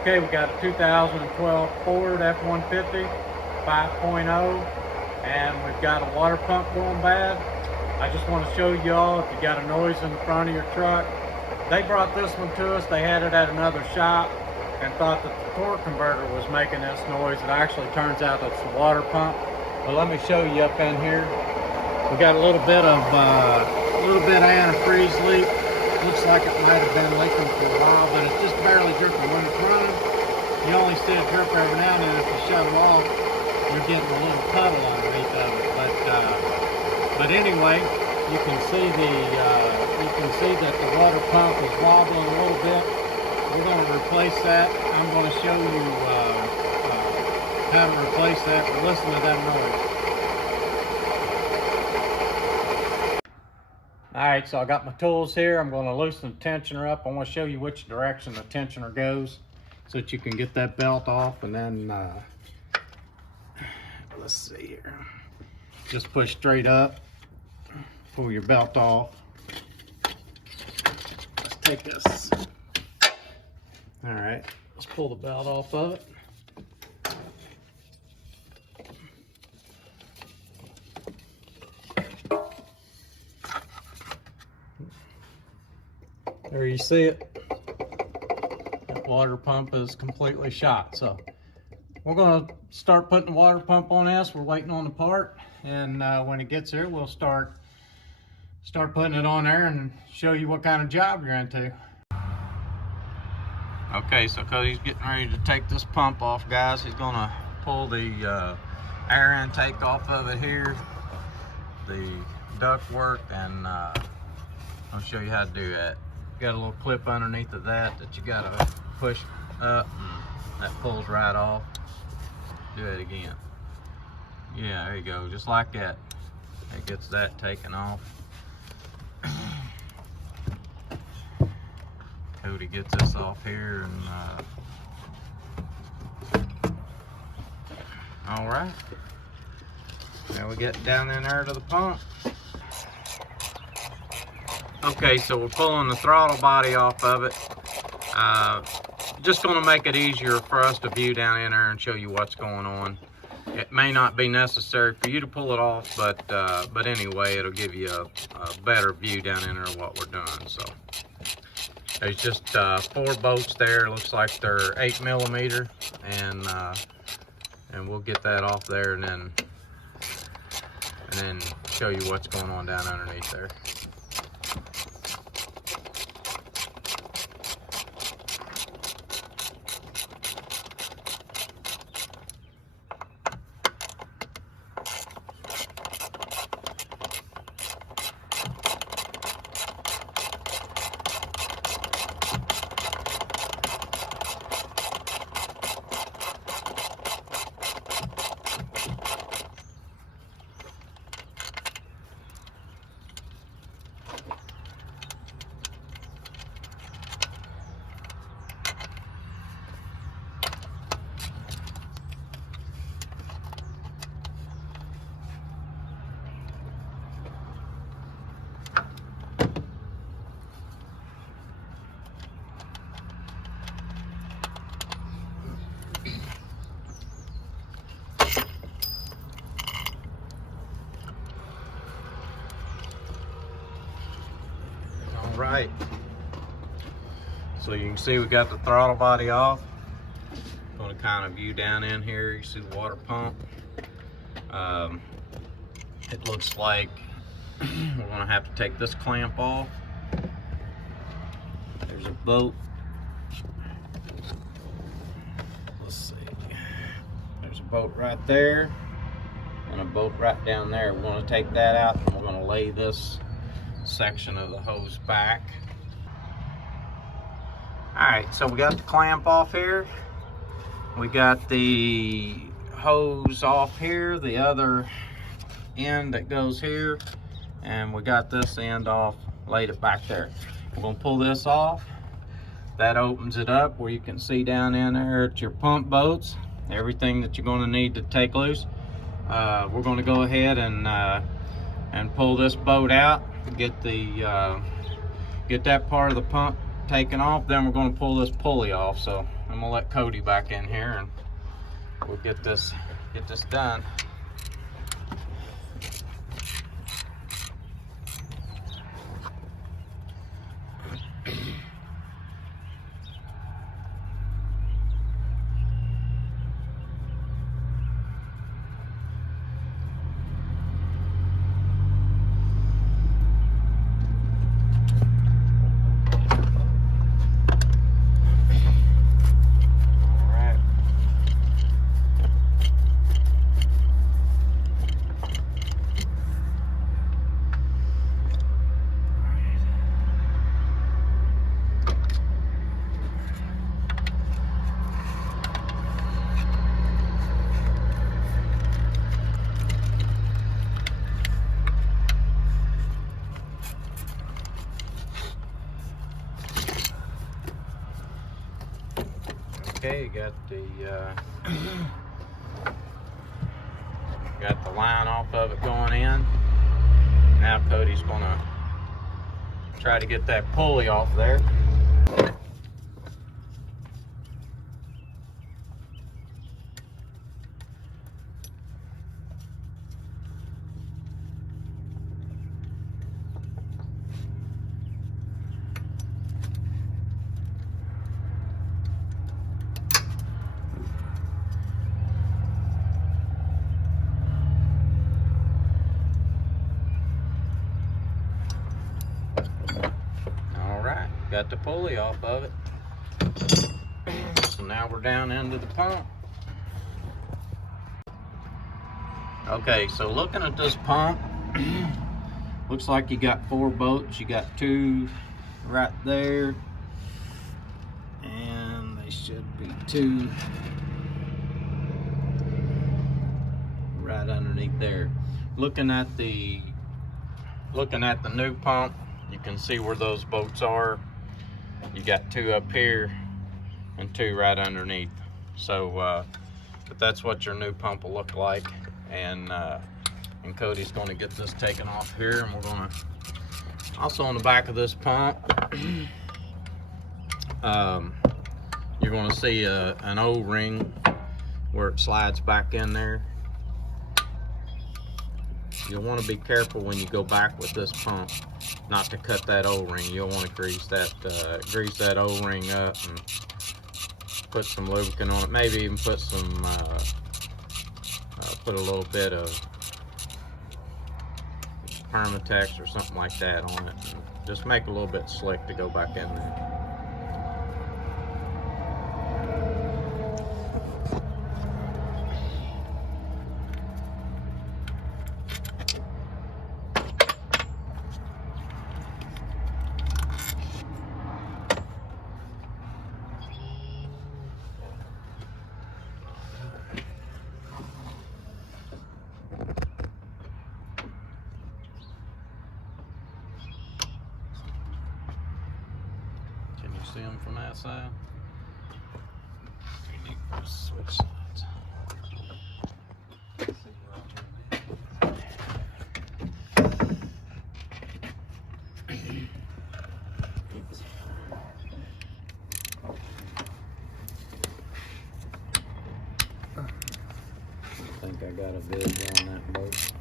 Okay, we got a 2012 Ford F-150 5.0, and we've got a water pump going bad. I just want to show y'all if you got a noise in the front of your truck. They brought this one to us. They had it at another shop and thought that the torque converter was making this noise. It actually turns out it's the water pump. But let me show you up in here. We got a little bit of antifreeze leak. Looks like it might have been leaking for a while, but it's just barely dripping. When it's running, you only see it drip every now and then. If you shut it off, you're getting a little puddle underneath of it. But anyway, you can see that the water pump is wobbling a little bit. We're going to replace that. I'm going to show you how to replace that. But listen to that noise. Alright, so I got my tools here. I'm going to loosen the tensioner up. I want to show you which direction the tensioner goes so that you can get that belt off. And then, let's see here. Just push straight up, pull your belt off. Let's take this. Alright, let's pull the belt off of it. There you see it. That water pump is completely shot. So we're going to start putting the water pump on this. We're waiting on the part, and when it gets here, we'll start putting it on there and show you what kind of job you're into. Okay, so Cody's getting ready to take this pump off, guys. He's going to pull the air intake off of it here, the duct work, and I'll show you how to do that. Got a little clip underneath of that you gotta push up, and that pulls right off. Do it again. Yeah, there you go, just like that. It gets that taken off. Cody gets this off here, and all right. Now we get down in there to the pump. Okay, so we're pulling the throttle body off of it. Just going to make it easier for us to view down in there and show you what's going on. It may not be necessary for you to pull it off, but anyway, it'll give you a better view down in there of what we're doing. So there's just 4 bolts there. Looks like they're 8mm, and we'll get that off there and then show you what's going on down underneath there. Right, so you can see we got the throttle body off. Going to kind of view down in here. You see the water pump. It looks like we're going to have to take this clamp off. There's a bolt. Let's see. There's a bolt right there and a bolt right down there. We're going to take that out, and we're going to lay this section of the hose back. Alright, so we got the clamp off here. We got the hose off here, the other end that goes here, and we got this end off, laid it back there. We're going to pull this off. That opens it up where you can see down in there at your pump bolts, everything that you're going to need to take loose. We're going to go ahead and pull this bolt out, get that part of the pump taken off. Then we're going to pull this pulley off. So I'm gonna let Cody back in here and we'll get this done. Okay, got the line off of it going in. Now Cody's gonna try to get that pulley off there. Got the pulley off of it. So now we're down into the pump. Okay, so looking at this pump, looks like you got 4 bolts. You got 2 right there, and they should be 2 right underneath there. Looking at the new pump, you can see where those bolts are. You got 2 up here and 2 right underneath. So, but that's what your new pump will look like. And Cody's going to get this taken off here, and we're going to also on the back of this pump. You're going to see an O-ring where it slides back in there. You'll want to be careful when you go back with this pump not to cut that O-ring. You'll want to grease that O-ring up and put some lubricant on it. Maybe even put some put a little bit of Permatex or something like that on it. And just make it a little bit slick to go back in there. See them from that side? Switch sides. I think I got a vid on that boat.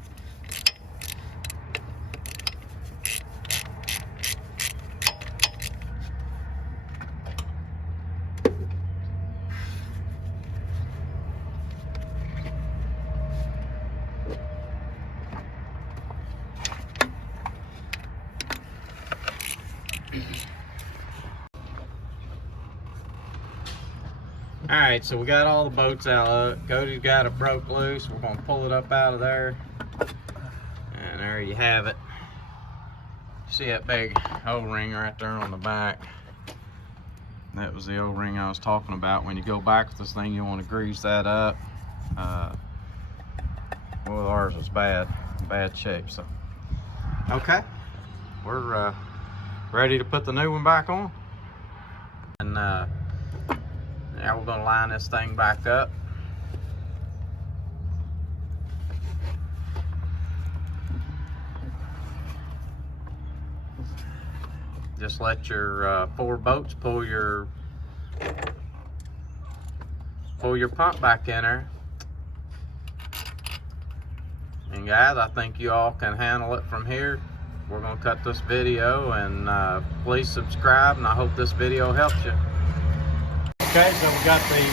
Alright, so we got all the bolts out. Cody's got it broke loose. We're going to pull it up out of there. And there you have it. See that big O-ring right there on the back? That was the O-ring I was talking about. When you go back with this thing, you want to grease that up. Well, ours was bad shape. So, okay, we're ready to put the new one back on. And now we're going to line this thing back up. Just let your 4 bolts pull your pull your pump back in there. And guys, I think you all can handle it from here. We're going to cut this video, and please subscribe, and I hope this video helps you. Okay, so we got the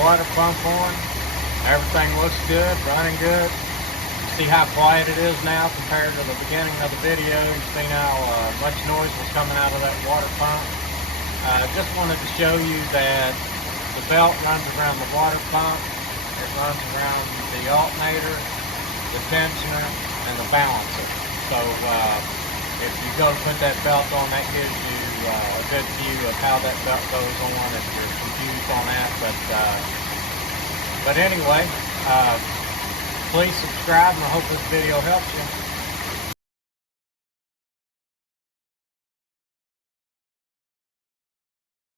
water pump on. Everything looks good, running good. You see how quiet it is now compared to the beginning of the video. You see how much noise was coming out of that water pump. Just wanted to show you that the belt runs around the water pump. It runs around the alternator, the tensioner, and the balancer. So if you go to put that belt on, that gives you a good view of how that belt goes on if you're confused on that. But anyway, please subscribe, and I hope this video helps you.